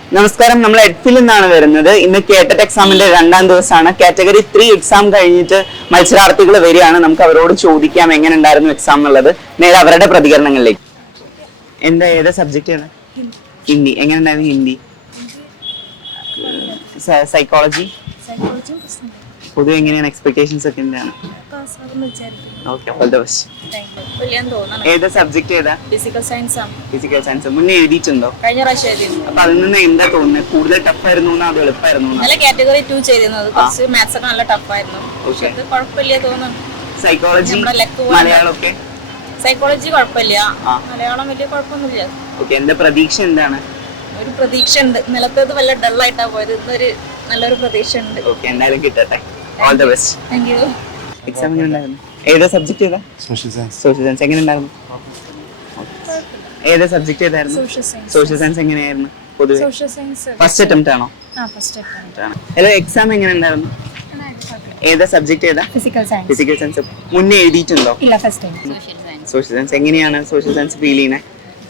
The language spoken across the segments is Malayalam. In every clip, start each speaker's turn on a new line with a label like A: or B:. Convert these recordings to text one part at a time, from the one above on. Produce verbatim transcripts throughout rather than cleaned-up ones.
A: നമസ്കാരം, നമ്മൾ എഡ്ഫിൽ നിന്നാണ് വരുന്നത്. ഇന്ന് കേട്ടറ്റ് എക്സാമിന്റെ രണ്ടാം ദിവസമാണ്. കാറ്റഗറി ത്രീ എക്സാം കഴിഞ്ഞിട്ട് മത്സരാർത്ഥികൾ വരികയാണ്. നമുക്ക് അവരോട് ചോദിക്കാം എങ്ങനെ ഉണ്ടായിരുന്നു എക്സാം എന്നുള്ളത്. നേരെ അവരുടെ പ്രതികരണങ്ങളിലേക്ക്. എന്താ ഏതാ സബ്ജക്ട് ആണ്? ഹിന്ദി. എങ്ങനെ ഉണ്ടായിരുന്നു ഹിന്ദി? സൈക്കോളജി പൊതുവെ എങ്ങനെയാണ്? എക്സ്പെക്ടേഷൻസ് ഒക്കെ എന്താണ്? ഏതാ സബ്ജക്ട് ഏതാ?
B: ഫിസിക്കൽ സയൻസ് ആണ്.
A: ഫിസിക്കൽ സയൻസ് മുന്നേ എഴുതിയിട്ടുണ്ടോ?
B: കഴിഞ്ഞ പ്രാവശ്യം എഴുതിയിരുന്നു.
A: അപ്പൊ അതിൽ നിന്ന് എന്താ തോന്നുന്നത്? കൂടുതൽ ടഫ് ആയിരുന്നു അത് എളുപ്പമായിരുന്നു?
B: നല്ല കാറ്റഗറി ടു ചെയ്തിരുന്നത് കുറച്ച് മാത്സ് ഒക്കെ നല്ല ടഫ് ആയിരുന്നു. പക്ഷെ അത് കുഴപ്പമില്ല തോന്നുന്നു.
A: സൈക്കോളജി മലയാളം ഒക്കെ?
B: സൈക്കോളജി കുഴപ്പമില്ല, മലയാളം വലിയ കുഴപ്പമൊന്നുമില്ല.
A: ഓക്കെ, എന്റെ പ്രതീക്ഷ എന്താണ്?
B: ഒരു പ്രതീക്ഷ ഉണ്ട്. നിലത്തത് വല്ല ഡള്ളായിട്ടാ പോയത്, ഇന്നൊരു നല്ലൊരു പ്രതീക്ഷ ഉണ്ട്.
A: ഓക്കെ, എന്തായാലും കിട്ടട്ടെ. All the best.
B: Thank you.
A: Exam എങ്ങനെ ഉണ്ടായിരുന്നു? ഏതാ സബ്ജക്ട് ഏതാ?
C: Social science.
A: സോഷ്യൽ സയൻസ് എങ്ങനെ ഉണ്ടായിരുന്നു? ഏതാ സബ്ജക്ട് ഏതായിരുന്നു? സോഷ്യൽ സയൻസ് എങ്ങനെയായിരുന്നു പൊതുവെ? ഫസ്റ്റ് അറ്റംപ്റ്റ് ആണോ? ഹലോ, എക്സാം എങ്ങനെ ഉണ്ടായിരുന്നു? ഏതാ സബ്ജക്ട് ഏതാ?
B: Physical science.
A: ഫിസിക്കൽ സയൻസ് മുന്നേ എഴുതിയിട്ടുണ്ടോ?
B: ഇല്ല, ഫസ്റ്റ് ടൈം.
A: സോഷ്യൽ സയൻസ് എങ്ങനെയാണ് സോഷ്യൽ സയൻസ് ഫീൽ ചെയ്യുന്നത്?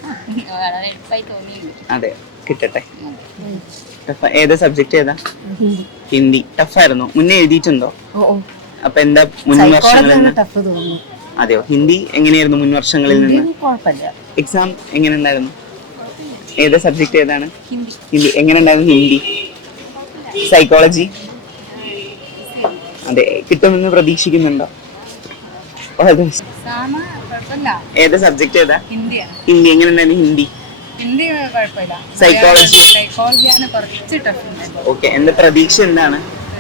A: അതെ, കിട്ടട്ടെ. ഏതാ സബ്ജക്ട് ഏതാ? ഹിന്ദി. ടഫായിരുന്നു. മുന്നേ എഴുതിയിട്ടുണ്ടോ? അപ്പൊ എന്താ മുൻ വർഷങ്ങളിൽ നിന്ന്? അതെയോ? ഹിന്ദി എങ്ങനെയായിരുന്നു മുൻ വർഷങ്ങളിൽ നിന്ന്? എക്സാം എങ്ങനെ ഉണ്ടായിരുന്നു? ഏതാ സബ്ജക്ട് ഏതാണ്? ഹിന്ദി. എങ്ങനെ ഉണ്ടായിരുന്നു ഹിന്ദി? സൈക്കോളജി? അതെ, കിട്ടുമെന്ന് പ്രതീക്ഷിക്കുന്നുണ്ടോ? ഏതാ സബ്ജക്ട് ഏതാ? ഹിന്ദി. എങ്ങനെ ഉണ്ടായിരുന്നു ഹിന്ദി? സൈക്കോളജി? ഓക്കെ, എന്റെ പ്രതീക്ഷ എന്താണ്?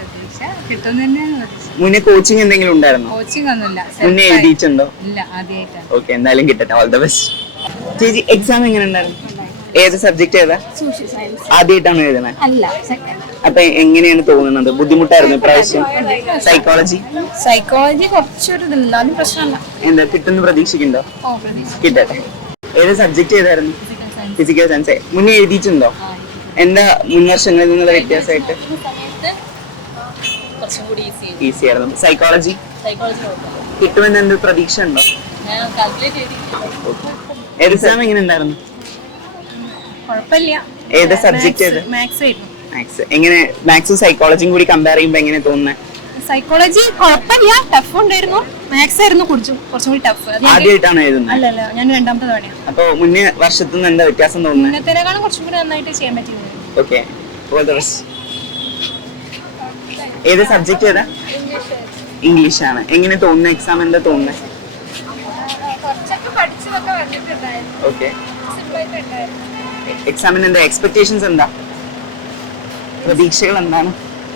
A: മുന്നേ കോച്ചിങ് എന്തെങ്കിലും ഉണ്ടായിരുന്നോ? മുന്നേ എഴുതിയിട്ടുണ്ടോ? ഓക്കെ, എന്തായാലും കിട്ടട്ടെ. All the best. ചേച്ചി, എക്സാം എങ്ങനെ ഉണ്ടായിരുന്നു? ഏത് സബ്ജക്ട് ഏതാ? ആദ്യമായിട്ടാണ് എഴുതുന്നത്? അപ്പൊ എങ്ങനെയാണ് തോന്നുന്നത്? ബുദ്ധിമുട്ടായിരുന്നു ഇപ്രാവശ്യം? സൈക്കോളജി?
B: സൈക്കോളജി കുറച്ചൊരു പ്രശ്നമല്ല.
A: എന്താ കിട്ടുന്ന പ്രതീക്ഷിക്കുന്നുണ്ടോ? കിട്ടട്ടെ. ഏത് സബ്ജക്ട് ഏതായിരുന്നു? Physical science. മുന്നേ എഴുതിയിട്ടുണ്ടോ? എന്താ മുൻ വർഷങ്ങളിൽ നിന്നുള്ള വ്യത്യാസമായിട്ട്? ഈസി ആയിരുന്നു. സൈക്കോളജി കിട്ടുമെന്ന് എന്ത് പ്രതീക്ഷ ഉണ്ടോ? എക്സാം എങ്ങനെ ഉണ്ടായിരുന്നു? ഏത് സബ്ജക്ട് ഏത്? മാത്സ്. എങ്ങനെ മാത്സും സൈക്കോളജിയും കൂടി കമ്പയർ ചെയ്യുമ്പോ എങ്ങനെ തോന്നുന്നത്?
B: സൈക്കോളജി കുഴപ്പമില്ല, ടഫ് ഉണ്ടായിരുന്നു. മാത്സ് ആയിരുന്നു കുറച്ചും കുറച്ചും കൂടി ടഫ്.
A: ആദ്യമായിട്ടാണ് എഴുതുന്നത്?
B: അല്ലല്ല, ഞാൻ രണ്ടാമത്തെ തവണയാണ്.
A: അപ്പൊ മുന്നേ വർഷത്തിൽ നിന്ന് എന്താ വ്യത്യാസം തോന്നുന്നത്?
B: മുന്നത്തേക്കാളും കുറച്ചും കൂടി നന്നായിട്ട് ചെയ്യാൻ പറ്റിയത്.
A: ഓക്കെ, ഏത് സബ്ജക്ട് ഏതാ? ഇംഗ്ലീഷ് ആണ്. എങ്ങനെ തോന്നുന്നത്? എക്സാം എന്താ തോന്നുന്നത്? ഓക്കെ, എക്സാമിന് എന്താ എക്സ്പെക്ടേഷൻസ്? എന്താ പ്രതീക്ഷകൾ? എന്താണ്?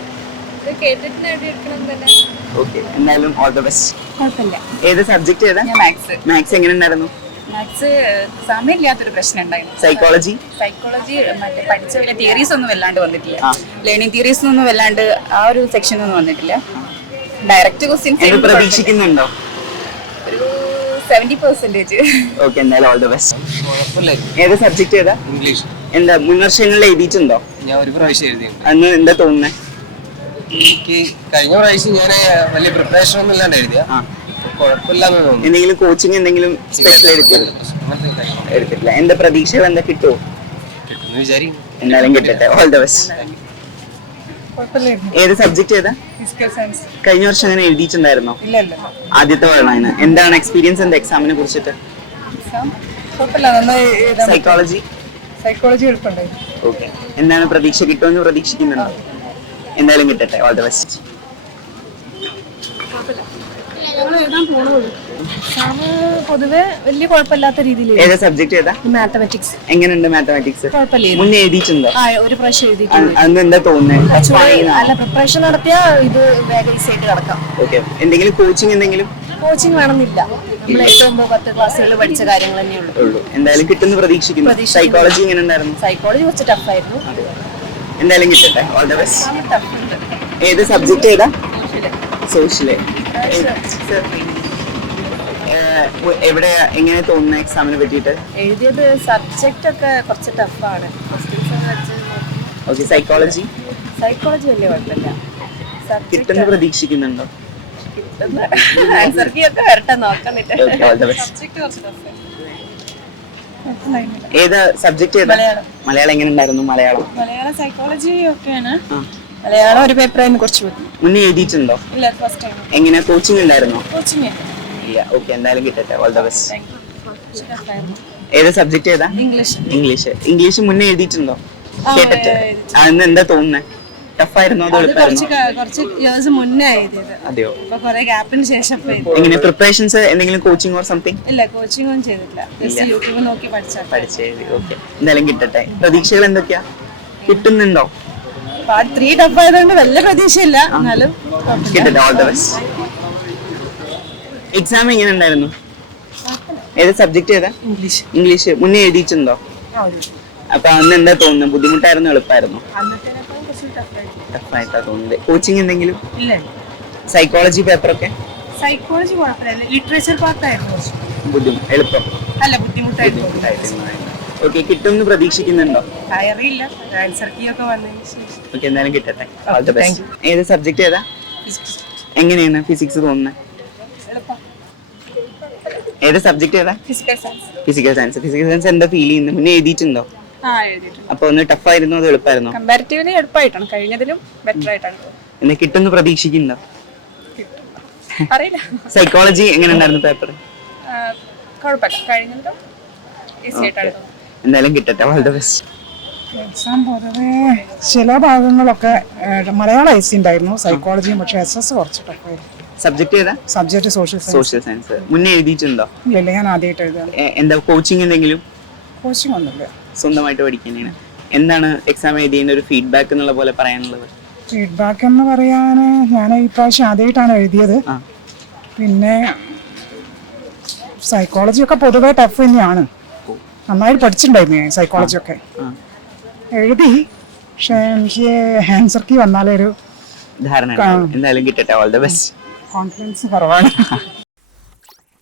A: ഓക്കെ, എന്തായാലും ഓൾ ദ ബെസ്റ്റ്. ഏത് സബ്ജക്ട് ഏതാ? മാത്സ്. എങ്ങനെ ഉണ്ടായിരുന്നു?
B: മാത്സ് സമയമില്ലാത്തൊരു പ്രശ്നം ഉണ്ടായിരുന്നു.
A: സൈക്കോളജി?
B: സൈക്കോളജി മറ്റേ പഠിച്ച വലിയ തിയറീസ് ഒന്നും വല്ലാണ്ട് വന്നിട്ടില്ല. ലേണിംഗ് തിയറീസ് ഒന്നും വല്ലാണ്ട് ആ ഒരു സെക്ഷൻ ഒന്നും വന്നിട്ടില്ല. ഡയറക്റ്റ് ക്വസ്റ്റ്യൻസ്
A: പ്രതീക്ഷിക്കുന്നുണ്ടോ?
B: ഒരു സെവന്റി പെർസെന്റേജ്.
A: ഓക്കെ, എന്തായാലും ഓൾ ദ ബെസ്റ്റ്. ഏത് സബ്ജക്ട് ഏതാ?
C: ഇംഗ്ലീഷ്.
A: എന്താ മുൻ വർഷങ്ങളിൽ എഴുതിയിട്ടുണ്ടോ?
C: ഞാൻ ഒരു പ്രാവശ്യം എഴുതി.
A: അന്ന് എന്താ തോന്നുന്നത്?
C: എനിക്ക് കഴിഞ്ഞ പ്രാവശ്യം ഞാൻ വലിയ പ്രിപ്പറേഷൻ ഒന്നും ഇല്ലാണ്ട് എഴുതിയ കുഴപ്പമില്ലാന്ന് തോന്നുന്നു.
A: എന്തെങ്കിലും കോച്ചിങ് എന്തെങ്കിലും സ്പെഷ്യൽ എടുത്തില്ല? എടുത്തിട്ടില്ല. എന്റെ പ്രതീക്ഷകൾ എന്താ? കിട്ടുമോ?
C: കിട്ടുമെന്ന് വിചാരിക്കും.
A: എന്തായാലും കിട്ടട്ടെ. All the best. ഏത് സബ്ജക്ട് ഏതാ? കഴിഞ്ഞ വർഷം അങ്ങനെ എഴുതിയിട്ടുണ്ടായിരുന്നോ? ആദ്യത്തെ വേണമാണ്. എന്താണ് എക്സ്പീരിയൻസ്? എന്താ എക്സാമിനെ കുറിച്ചിട്ട്? സൈക്കോളജി?
B: സൈക്കോളജി എളുപ്പമുണ്ടായി.
A: ഓക്കെ, എന്താണ് പ്രതീക്ഷ? കിട്ടുമെന്ന് പ്രതീക്ഷിക്കുന്നുണ്ടോ? എന്തായാലും കിട്ടട്ടെ. All the best.
B: പൊതുവെ വലിയ കുഴപ്പമില്ലാത്ത രീതിയിൽ.
A: ഏതാ സബ്ജക്ട് ഏതാ?
B: മാത്തമാറ്റിക്സ്.
A: എങ്ങനെയുണ്ട് മാത്തമാറ്റിക്സ്?
B: കുഴപ്പമില്ല.
A: മുന്നേ എഴുതിയിട്ടുണ്ടോ?
B: ഒരു പ്രാവശ്യം എഴുതിയിട്ടുണ്ട്.
A: അന്ന് എന്താ തോന്നുന്നത്?
B: അല്ല, പ്രിപ്പറേഷൻ നടത്തിയ ഇത് വേഗം ഈസിയായിട്ട് കിടക്കാം.
A: ഓക്കെ, എന്തെങ്കിലും കോച്ചിങ് എന്തെങ്കിലും?
B: കോച്ചിങ് വേണമെന്നില്ല. നമ്മൾ എട്ട് ഒമ്പത് പത്ത് ക്ലാസ്സുകളിൽ പഠിച്ച കാര്യങ്ങൾ തന്നെയുള്ളൂ.
A: എന്തായാലും കിട്ടുന്ന പ്രതീക്ഷിക്കുന്നു. സൈക്കോളജി എങ്ങനെ ഉണ്ടായിരുന്നു?
B: സൈക്കോളജി കുറച്ച് ടഫ് ആയിരുന്നു.
A: എന്തായാലും കിട്ടട്ടെ. All the best. ഏത് സബ്ജക്ട് ഏതാ? സോഷ്യല്. എവിടെ എങ്ങനെ തോന്നുന്നു എക്സാമിനെ പറ്റിയിട്ട്?
B: എഴുതിയത് സബ്ജക്റ്റ് ഒക്കെ കുറച്ച് ടഫാണ്.
A: Okay, psychology?
B: സൈക്കോളജി വലിയ കുഴപ്പമില്ല.
A: കിട്ടുന്ന പ്രതീക്ഷിക്കുന്നുണ്ടോ?
B: ആൻസർ കീ ഒക്കെ വരട്ടെ, നോക്കുന്നില്ല.
A: Okay, all the best.
B: Subject കുറച്ച് ടഫ്.
A: ഏത് സബ്ജക്ട് ഏതാ? മലയാളം എങ്ങനെ ഉണ്ടായിരുന്നു? മലയാളം
B: മലയാളം സൈക്കോളജി ഒക്കെയാണ്. മലയാളം ഒരു പേപ്പറായിരുന്നു കുറച്ച്
A: മുന്നേ എഴുതിയിട്ടുണ്ടോ?
B: ഇല്ല, ഫസ്റ്റ് ടൈം.
A: എങ്ങനെ കോച്ചിങ് ഉണ്ടായിരുന്നോ?
B: കോച്ചിങ്
A: ഇല്ല. ഓക്കെ, എന്തായാലും കിട്ടട്ടെ. All the best. ഏത് സബ്ജക്ട് ഏതാ?
B: ഇംഗ്ലീഷ്.
A: ഇംഗ്ലീഷ്. ഇംഗ്ലീഷ് മുന്നേ എഴുതിയിട്ടുണ്ടോ? കേട്ടിട്ട് അന്ന് എന്താ തോന്നുന്നത്? ടഫായിരുന്നോ അതോ എളുപ്പമായിരുന്നോ?
B: കുറച്ച് ഇയേഴ്സ് മുന്നേ എഴുതിയത്.
A: അതെയോ?
B: ഇപ്പൊ കുറെ ഗ്യാപ്പിന് ശേഷം
A: എങ്ങനെ പ്രിപ്പറേഷൻസ് എന്തെങ്കിലും കോച്ചിങ് ഓർ സംതിങ്?
B: ഇല്ല, കോച്ചിങ് ഒന്നും ചെയ്തിട്ടില്ല. ജസ്റ്റ് യൂട്യൂബ് നോക്കി പഠിച്ചാൽ
A: പഠിച്ചെഴുതി. ഓക്കെ, എന്തായാലും കിട്ടട്ടെ. പ്രതീക്ഷകൾ എന്തൊക്കെയാ? കിട്ടുന്നുണ്ടോ?
B: പാർട്ട് ത്രീ ടഫ് ആയതുകൊണ്ട് വലിയ പ്രതീക്ഷയില്ല, എന്നാലും
A: കിട്ടട്ടെ. All the best. എക്സാം എങ്ങനെ ഉണ്ടായിരുന്നു? ഏത് സബ്ജക്ട് ഏതാ?
B: ഇംഗ്ലീഷ്.
A: ഇംഗ്ലീഷ് മുന്നേ എഴുതിയിട്ടുണ്ടോ? അപ്പൊ അന്ന് എന്താ തോന്നുന്നത്? ബുദ്ധിമുട്ടായിരുന്നു എളുപ്പമായിരുന്നു? ടഫായിട്ടാ തോന്നുന്നത്. കോച്ചിങ് എന്തെങ്കിലും?
B: ഇല്ല.
A: സൈക്കോളജി പേപ്പറൊക്കെ?
B: സൈക്കോളജി കുഴപ്പമില്ല, ലിറ്ററേച്ചർ പാർട്ടായിരുന്നു
A: ബുദ്ധിമുട്ട് എളുപ്പം
B: അല്ല ബുദ്ധിമുട്ടായിരുന്നു.
A: ഓക്കെ, കിട്ടുമെന്ന് പ്രതീക്ഷിക്കുന്നുണ്ടോ?
B: അറിയില്ല, ആൻസർ കീ ഒക്കെ വന്നതിന് ശേഷം.
A: ഓക്കെ, എന്തായാലും കിട്ടട്ടെ. All the best. ഏത് സബ്ജക്ട് ഏതാ? എങ്ങനെയാണ് ഫിസിക്സ് തോന്നുന്നത്? ഏത് സബ്ജക്ട് ഏതാ?
B: Physical science.
A: Physical science. Physical science എന്താ ഫീൽ ചെയ്യുന്നത്? മുന്നേ എഴുതിയിട്ടുണ്ടോ?
B: ആ, എഴുതിയിട്ടുണ്ട്.
A: അപ്പൊ ഒന്ന് ടഫായിരുന്നോ അതോ എളുപ്പമായിരുന്നോ?
B: കമ്പാരിറ്റീവ്ലി എളുപ്പമായിട്ടാണ്, കഴിഞ്ഞതിലും ബെറ്റർ ആയിട്ടാണ്.
A: എന്നെ കിട്ടുമെന്ന് പ്രതീക്ഷിക്കുന്നുണ്ടോ?
B: അറിയില്ല.
A: സൈക്കോളജി എങ്ങനെ ഉണ്ടായിരുന്നു പേപ്പർ?
B: കുഴപ്പമില്ല, കഴിഞ്ഞതിലും ഈസി ആയിട്ടാണ്.
A: എന്തായാലും കിട്ടട്ടെ. All the best.
D: എക്സാം പൊതുവേ ചില ഭാഗങ്ങളൊക്കെ മലയാളം ഐസി ഉണ്ടായിരുന്നു, സൈക്കോളജിയും, പക്ഷേ എസ് എസ് കുറച്ച് ടഫായിരുന്നു.
A: സബ്ജക്ട് ഏതാ?
D: Subject social science.
A: Social science. മുന്നേ എഴുതിയിട്ടുണ്ടോ?
D: ഇല്ല, ഞാൻ ആദ്യമായിട്ട് എഴുതാൻ.
A: എ- എന്താ കോച്ചിങ് എന്തെങ്കിലും?
D: കോച്ചിങ് ഒന്നുമില്ല.
A: സ്വന്തമായിട്ട് പഠിക്കുന്നതാണ്. എന്താണ് എക്സാം എഴുതിയതിന്റെ ഒരു ഫീഡ്ബാക്ക് എന്നുള്ള പോലെ പറയാനുള്ളത്?
D: ഫീഡ്ബാക്ക് എന്ന് പറയാൻ ഞാൻ ഈ പ്രാവശ്യം ആദ്യമായിട്ടാണ് എഴുതിയത്.
A: ആ.
D: പിന്നെ സൈക്കോളജി ഒക്കെ പൊതുവേ ടഫ് തന്നെയാണ്. നന്നായിട്ട് പഠിച്ചിട്ടുണ്ടായിരുന്നു ഞാൻ സൈക്കോളജി ഒക്കെ.
A: ആ.
D: എഴുതി, പക്ഷേ എനിക്ക് ആൻസർ കീ വന്നാലേ ഒരു
A: ധാരണ ഉണ്ടാവും. എന്തായാലും കിട്ടട്ടെ. All the best.
D: കോൺഫിഡൻസ് കുറവാണ്.